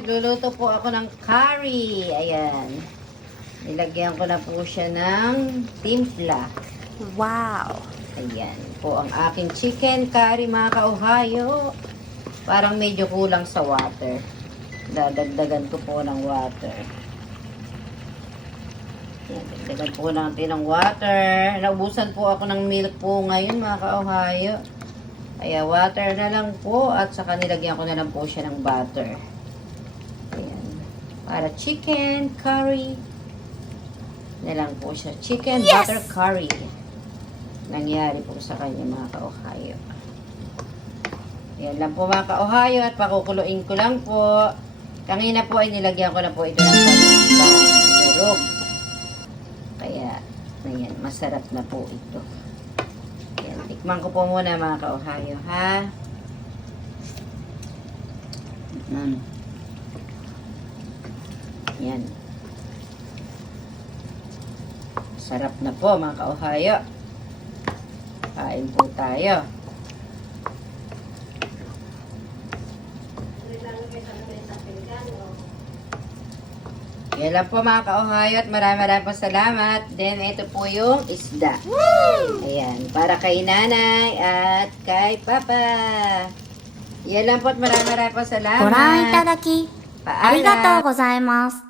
Nagluluto po ako ng curry. Ayan. Nilagyan ko na po siya ng timpla. Wow! Ayan po ang aking chicken curry, mga ka-Ohio. Parang medyo kulang sa water. Dadagdagan ko po ng water. Ayan, dagdagan po natin ng water. Naubusan po ako ng milk po ngayon, mga ka-Ohio. Kaya water na lang po at saka nilagyan ko na lang po siya ng butter. Ayan. Para chicken curry. Na lang po siya. Chicken butter curry. Nangyari po sa kanya, mga ka-Ohio. Ayan lang po, mga ka-Ohio, at pakukuluin ko lang po. Kanina po ay nilagyan ko na po ito ng paminta. Durog. Kaya, ayan, masarap na po ito. Ayan, tikman ko po muna, mga ka-Ohio, ha? Ayan. Sarap na po, mga ka-Ohio. Kain po tayo. Yan lang po, mga ka-Ohio, at maraming po salamat. Then, ito po yung isda. Ayan, para kay nanay at kay papa. Yan lang po, at maraming po salamat. ご覧いただき、ありがとう Paalam. ございます。